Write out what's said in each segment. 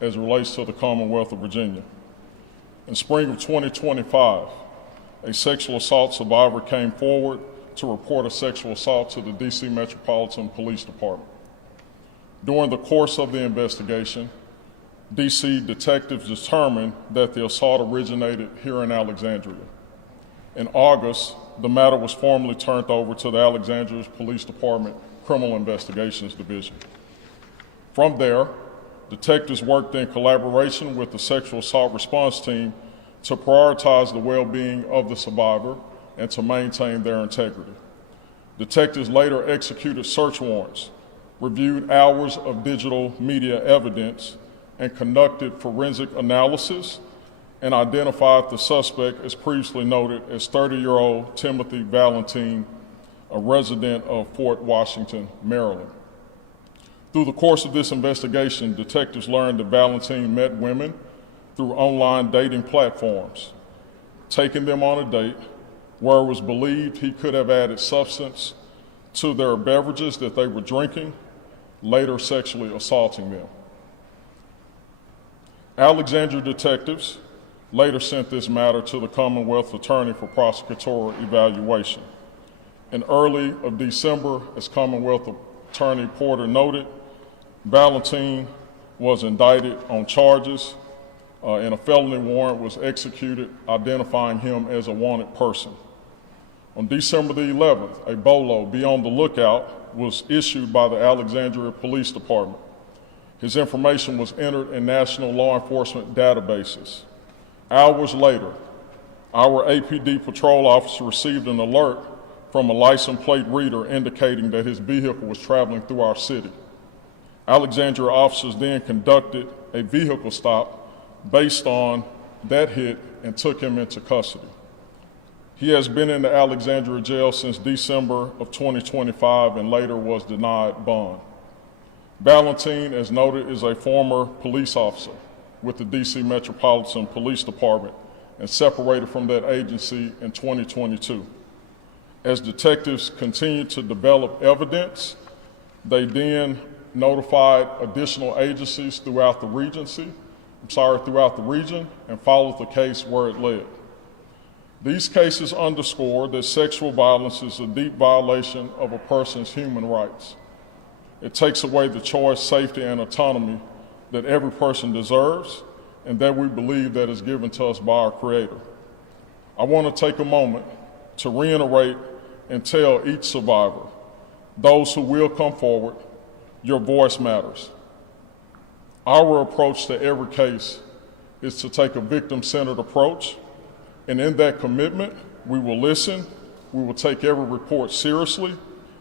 as it relates to the Commonwealth of Virginia. In spring of 2025, a sexual assault survivor came forward to report a sexual assault to the DC Metropolitan Police Department. During the course of the investigation, DC detectives determined that the assault originated here in Alexandria. In August, the matter was formally turned over to the Alexandria Police Department Criminal Investigations Division. From there, detectives worked in collaboration with the sexual assault response team to prioritize the well-being of the survivor and to maintain their integrity. Detectives later executed search warrants, reviewed hours of digital media evidence, and conducted forensic analysis and identified the suspect, as previously noted, as 30-year-old Timothy Valentine, a resident of Fort Washington, Maryland. Through the course of this investigation, detectives learned that Valentine met women through online dating platforms, taking them on a date where it was believed he could have added substance to their beverages that they were drinking, later sexually assaulting them. Alexandria detectives later sent this matter to the Commonwealth Attorney for prosecutorial evaluation. In early of December, as Commonwealth Attorney Porter noted, Valentine was indicted on charges and a felony warrant was executed identifying him as a wanted person. On December the 11th, a BOLO, Be on the Lookout, was issued by the Alexandria Police Department. His information was entered in national law enforcement databases. Hours later, our APD patrol officer received an alert from a license plate reader indicating that his vehicle was traveling through our city. Alexandria officers then conducted a vehicle stop based on that hit and took him into custody. He has been in the Alexandria jail since December of 2025 and later was denied bond. Valentine, as noted, is a former police officer with the DC Metropolitan Police Department and separated from that agency in 2022. As detectives continued to develop evidence, they then notified additional agencies throughout the region and followed the case where it led. These cases underscore that sexual violence is a deep violation of a person's human rights. It takes away the choice, safety, and autonomy that every person deserves and that we believe that is given to us by our Creator. I want to take a moment to reiterate and tell each survivor, those who will come forward, your voice matters. Our approach to every case is to take a victim-centered approach, and in that commitment, we will listen, we will take every report seriously,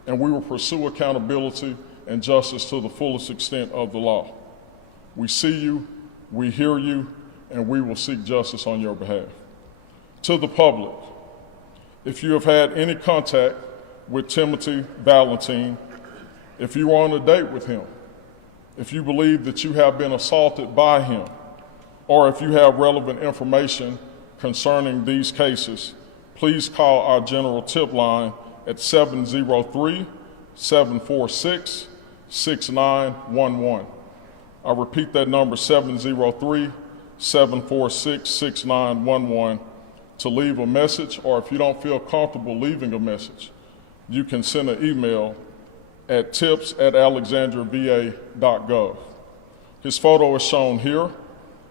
and we will pursue accountability and justice to the fullest extent of the law. We see you, we hear you, and we will seek justice on your behalf. To the public, if you have had any contact with Timothy Valentine, if you were on a date with him, if you believe that you have been assaulted by him, or if you have relevant information concerning these cases, please call our general tip line at 703-746-6911. I repeat that number, 703-746-6911, to leave a message, or if you don't feel comfortable leaving a message, you can send an email at tips@alexandriava.gov. His photo is shown here,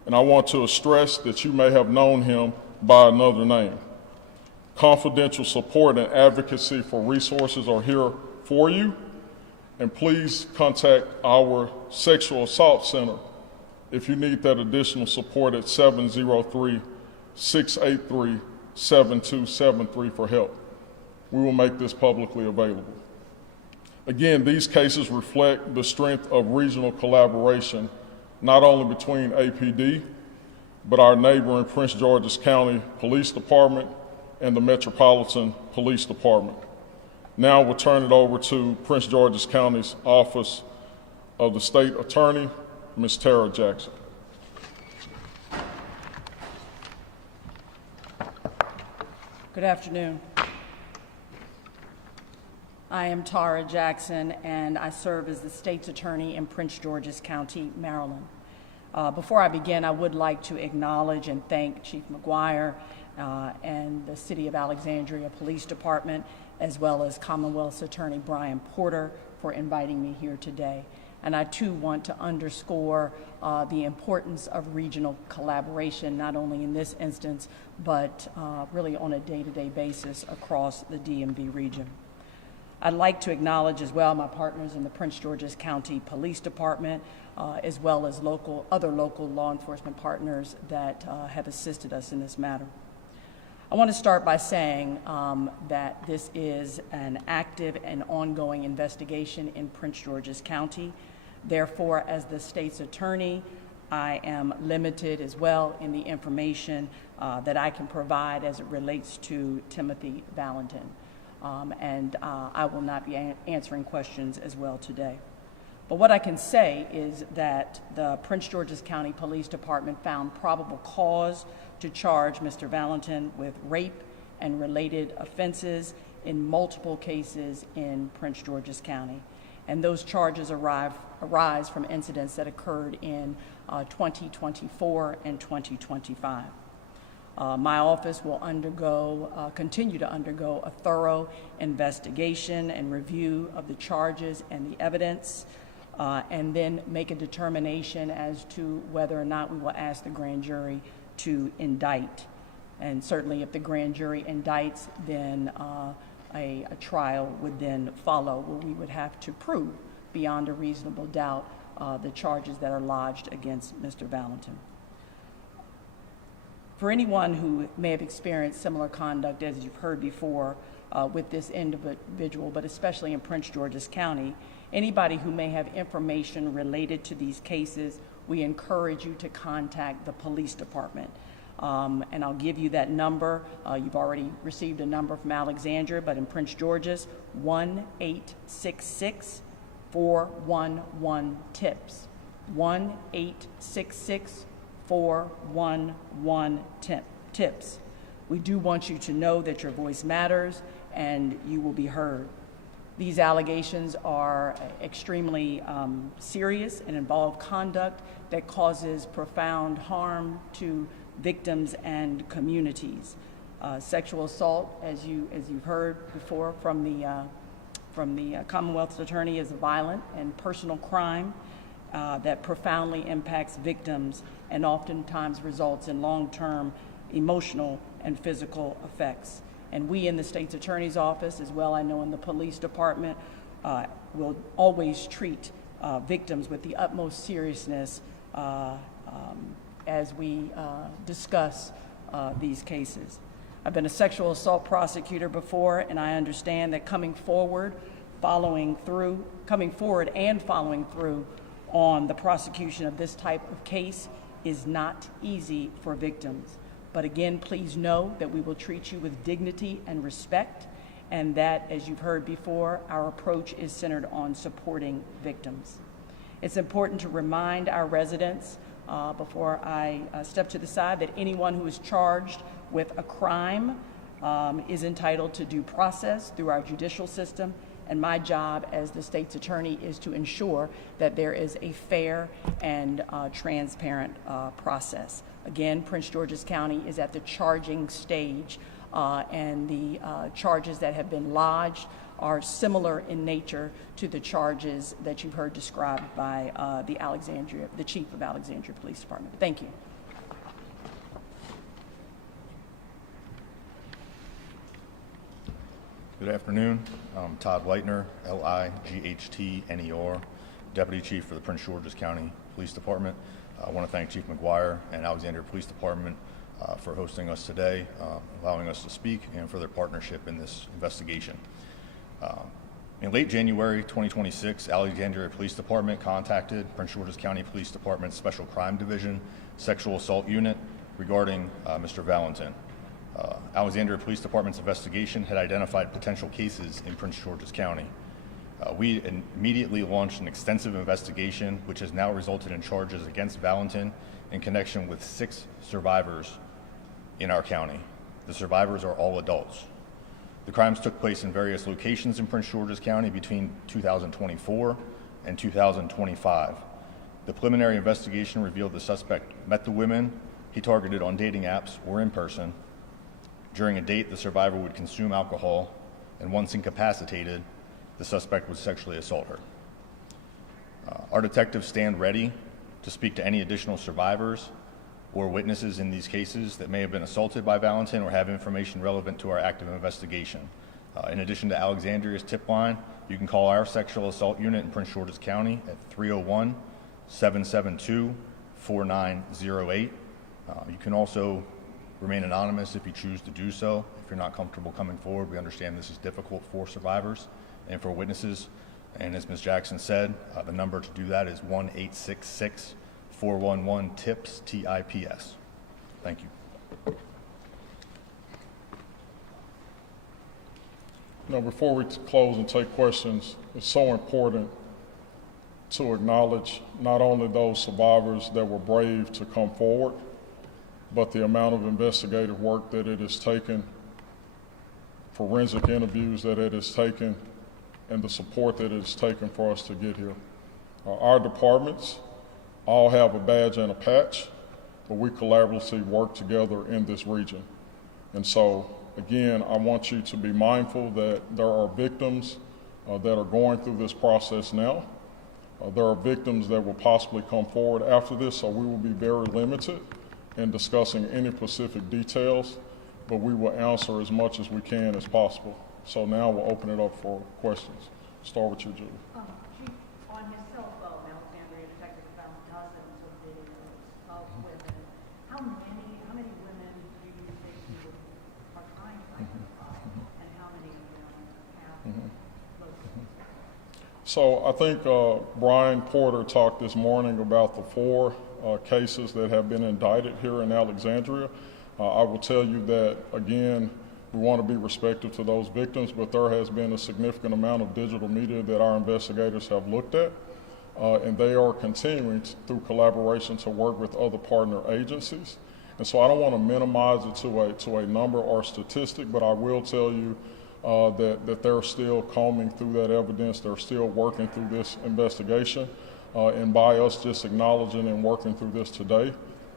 and I want to stress that you may have known him by another name. Confidential support and advocacy for resources are here for you, and please contact our Sexual Assault Center if you need that additional support at 703-683-7273 for help. We will make this publicly available. Again, these cases reflect the strength of regional collaboration, not only between APD, but our neighboring Prince George's County Police Department and the Metropolitan Police Department. Now we'll turn it over to Prince George's County's Office of the State Attorney, Ms. Tara Jackson. Good afternoon. I am Tara Jackson, and I serve as the State's Attorney in Prince George's County, Maryland. Before I begin, I would like to acknowledge and thank Chief McGuire and the City of Alexandria Police Department, as well as Commonwealth's Attorney Brian Porter, for inviting me here today. And I too want to underscore the importance of regional collaboration, not only in this instance, but really on a day-to-day basis across the DMV region. I'd like to acknowledge as well my partners in the Prince George's County Police Department, as well as other local law enforcement partners that have assisted us in this matter. I want to start by saying that this is an active and ongoing investigation in Prince George's County. Therefore, as the state's attorney, I am limited as well in the information that I can provide as it relates to Timothy Valentin. I will not be answering questions as well today. But what I can say is that the Prince George's County Police Department found probable cause to charge Mr. Valentin with rape and related offenses in multiple cases in Prince George's County. And those charges arise from incidents that occurred in 2024 and 2025. My office will continue to undergo a thorough investigation and review of the charges and the evidence, and then make a determination as to whether or not we will ask the grand jury to indict. And certainly if the grand jury indicts, then a trial would then follow, where we would have to prove beyond a reasonable doubt the charges that are lodged against Mr. Valentin. For anyone who may have experienced similar conduct, as you've heard before, with this individual, but especially in Prince George's County, anybody who may have information related to these cases, we encourage you to contact the police department. And I'll give you that number. You've already received a number from Alexandria, but in Prince George's, 1-866-411-TIPS. 1-866-411-TIPS. We do want you to know that your voice matters and you will be heard. These allegations are extremely serious and involve conduct that causes profound harm to victims and communities. Sexual assault, as you've heard before from the Commonwealth's attorney, is a violent and personal crime that profoundly impacts victims and oftentimes results in long-term emotional and physical effects. And we in the state's attorney's office, as well I know in the police department, will always treat victims with the utmost seriousness as we discuss these cases. I've been a sexual assault prosecutor before, and I understand that coming forward and following through on the prosecution of this type of case is not easy for victims. But again, please know that we will treat you with dignity and respect, and that, as you've heard before, our approach is centered on supporting victims. It's important to remind our residents before I step to the side that anyone who is charged with a crime is entitled to due process through our judicial system, and my job as the state's attorney is to ensure that there is a fair and transparent process. Again, Prince George's County is at the charging stage, and the charges that have been lodged are similar in nature to the charges that you've heard described by the Chief of Alexandria Police Department. Thank you. Good afternoon. I'm Todd Leitner, L-I-G-H-T-N-E-R, Deputy Chief for the Prince George's County Police Department. I want to thank Chief McGuire and Alexandria Police Department for hosting us today, allowing us to speak, and for their partnership in this investigation. In late January 2026, Alexandria Police Department contacted Prince George's County Police Department's Special Crime Division Sexual Assault Unit regarding Mr. Valentin. Alexandria Police Department's investigation had identified potential cases in Prince George's County. We immediately launched an extensive investigation, which has now resulted in charges against Valentin in connection with 6 survivors in our county. The survivors are all adults. The crimes took place in various locations in Prince George's County between 2024 and 2025. The preliminary investigation revealed the suspect met the women he targeted on dating apps or in person. During a date, the survivor would consume alcohol, and once incapacitated, the suspect would sexually assault her. Our detectives stand ready to speak to any additional survivors or witnesses in these cases that may have been assaulted by Valentin or have information relevant to our active investigation. In addition to Alexandria's tip line, you can call our sexual assault unit in Prince George's County at 301-772-4908. You can also remain anonymous if you choose to do so. If you're not comfortable coming forward, we understand this is difficult for survivors and for witnesses. And as Ms. Jackson said, the number to do that is 1-866-411-TIPS, TIPS. Thank you. Now, before we close and take questions, it's so important to acknowledge not only those survivors that were brave to come forward, but the amount of investigative work that it has taken, forensic interviews that it has taken, and the support that it has taken for us to get here. Our departments all have a badge and a patch, but we collaboratively work together in this region. And so, again, I want you to be mindful that there are victims that are going through this process now. There are victims that will possibly come forward after this, so we will be very limited in discussing any specific details, but we will answer as much as we can as possible. So now we'll open it up for questions. Start with you, Julie. Chief, on his cell phone, Alexandria detective found dozens of videos of women. How many women do you think you are trying to identify, and how many of them have located? So I think Brian Porter talked this morning about the 4 cases that have been indicted here in Alexandria. I will tell you that, again, we want to be respectful to those victims, but there has been a significant amount of digital media that our investigators have looked at, and they are continuing through collaboration to work with other partner agencies. And so I don't want to minimize it to a number or statistic, but I will tell you that they're still combing through that evidence. They're still working through this investigation. And by us just acknowledging and working through this today,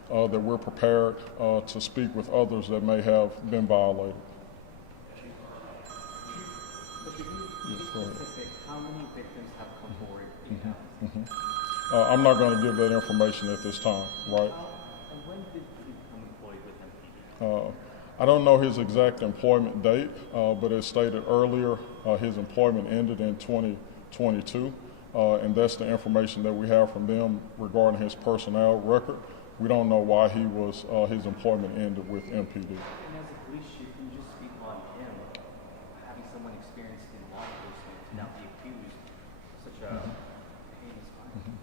that we're prepared to speak with others that may have been violated. How many victims have come forward in I'm not going to give that information at this time, right? And when did he become employed with MPD? I don't know his exact employment date, but as stated earlier, his employment ended in 2022, and that's the information that we have from them regarding his personnel record. We don't know why he was his employment ended with MPD. And as a police chief, can you just speak on him having someone experienced in law enforcement to not be accused of such a heinous crime?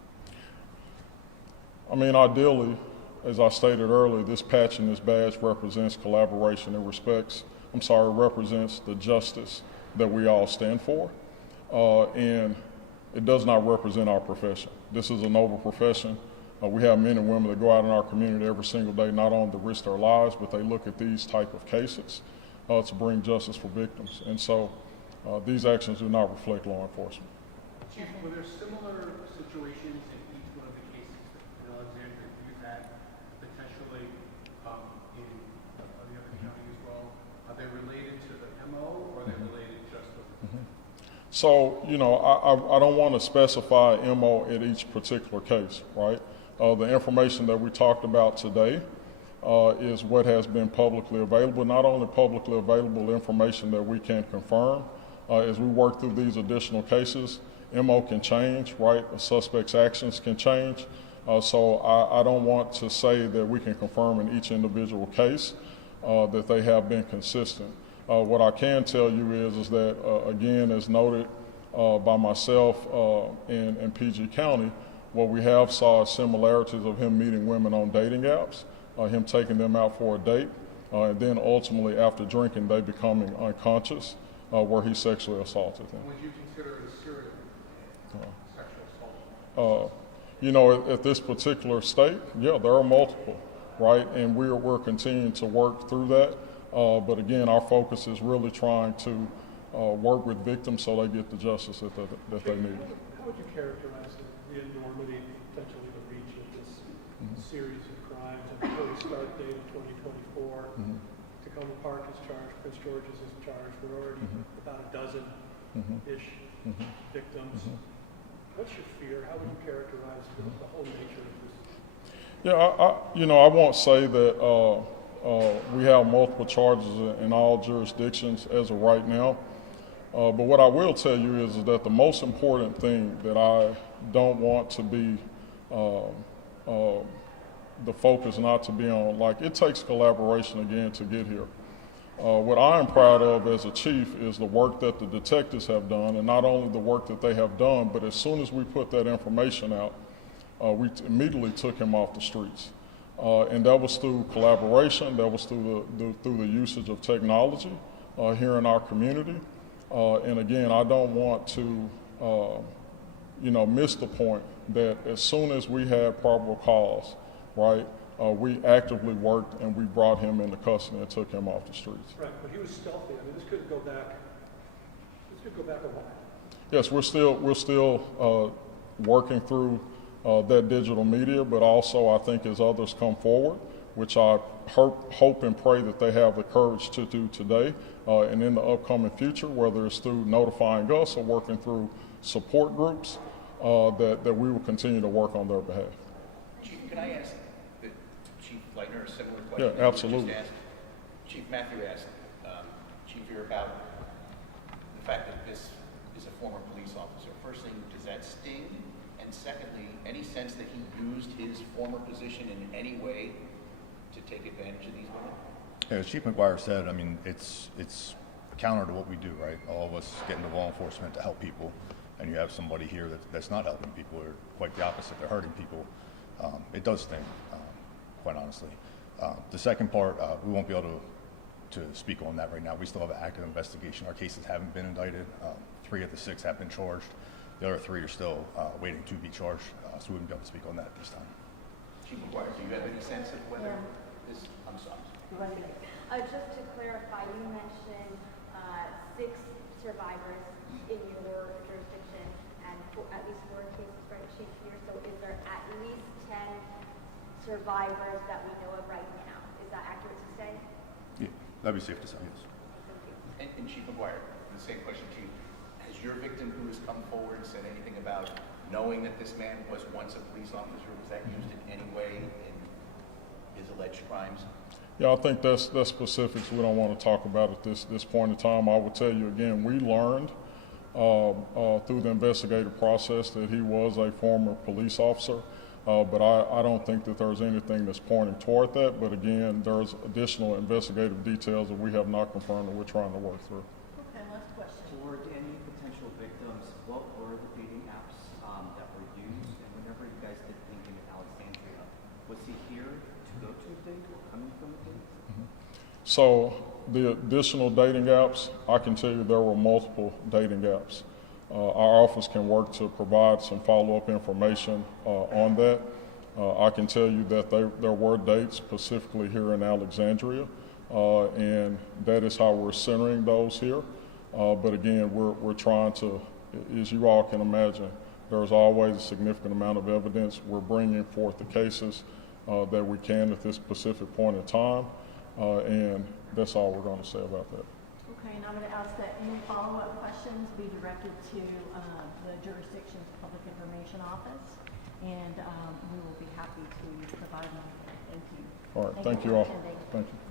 I mean, ideally, as I stated earlier, this patch and this badge represents collaboration. It represents the justice that we all stand for, and it does not represent our profession. This is a noble profession. We have men and women that go out in our community every single day, not only to risk their lives, but they look at these type of cases to bring justice for victims. And so these actions do not reflect law enforcement. Chief, were there similar situations in each one of the cases in Alexandria you had potentially in the other county as well? Are they related to the MO, or are they related just to So, you know, I don't want to specify MO at each particular case, right? The information that we talked about today is what has been publicly available, not only publicly available information that we can confirm. As we work through these additional cases, MO can change, right? The suspect's actions can change. So I don't want to say that we can confirm in each individual case that they have been consistent. What I can tell you is that, again, as noted by myself in PG County, what we have saw is similarities of him meeting women on dating apps, him taking them out for a date, and then ultimately after drinking they becoming unconscious, where he sexually assaulted them. Would you consider it a serial sexual assault? You know, at this particular state, yeah, there are multiple, right? And we're continuing to work through that. But again, our focus is really trying to work with victims so they get the justice that they need. How would you characterize the enormity, potentially the series of crimes and early start date of 2024. Takoma Park is charged, Prince George's is charged. We're already about a dozen-ish victims. What's your fear? How would you characterize the whole nature of this? Yeah, I won't say that we have multiple charges in all jurisdictions as of right now. But what I will tell you is that the most important thing that I don't want to be the focus not to be on, like, it takes collaboration again to get here. What I am proud of as a chief is the work that the detectives have done, and not only the work that they have done, but as soon as we put that information out, we immediately took him off the streets. And that was through collaboration, that was through the usage of technology here in our community. And again, I don't want to miss the point that as soon as we had probable cause, right, we actively worked and we brought him into custody and took him off the streets. Right, but he was stealthy. I mean, this could go back a while. Yes, we're still working through that digital media, but also I think as others come forward, which I hope and pray that they have the courage to do today and in the upcoming future, whether it's through notifying us or working through support groups, that we will continue to work on their behalf. Chief, can I ask Chief Leitner a similar question? Yeah, absolutely. Chief Matthew asked Chief here about the fact that this is a former police officer. First thing, does that sting? And secondly, any sense that he used his former position in any way to take advantage of these women? Yeah, as Chief McGuire said, I mean, it's counter to what we do, right? All of us get into law enforcement to help people, and you have somebody here that's not helping people, or quite the opposite, they're hurting people. It does sting, quite honestly. The second part, we won't be able to speak on that right now. We still have an active investigation. Our cases haven't been indicted. 3 of the 6 have been charged. The other 3 are still waiting to be charged, so we wouldn't be able to speak on that at this time. Chief McGuire, do you have any sense of whether this, I'm sorry. Just to clarify, you mentioned 6 survivors in your jurisdiction and at least 4 cases, right, Chief, here. So is there at least 10 survivors that we know of right now? Is that accurate to say? Yeah, that'd be safe to say, yes. And Chief McGuire, the same question, Chief. Has your victim who has come forward said anything about knowing that this man was once a police officer? Was that used in any way in his alleged crimes? Yeah, I think that's specifics we don't want to talk about at this point in time. I would tell you again, we learned through the investigative process that he was a former police officer, but I don't think that there's anything that's pointing toward that. But again, there's additional investigative details that we have not confirmed that we're trying to work through. Okay, last question. For any potential victims, what were the dating apps that were used? And whenever you guys did thinking of Alexandria, was he here to go to a date or coming from a date? So the additional dating apps, I can tell you there were multiple dating apps. Our office can work to provide some follow-up information on that. I can tell you that there were dates specifically here in Alexandria, and that is how we're centering those here. But again, we're trying to, as you all can imagine, there's always a significant amount of evidence. We're bringing forth the cases that we can at this specific point in time, and that's all we're going to say about that. Okay, and I'm going to ask that any follow-up questions be directed to the jurisdiction's public information office, and we will be happy to provide them. Thank you. All right, thank you all. for attending. Thank you.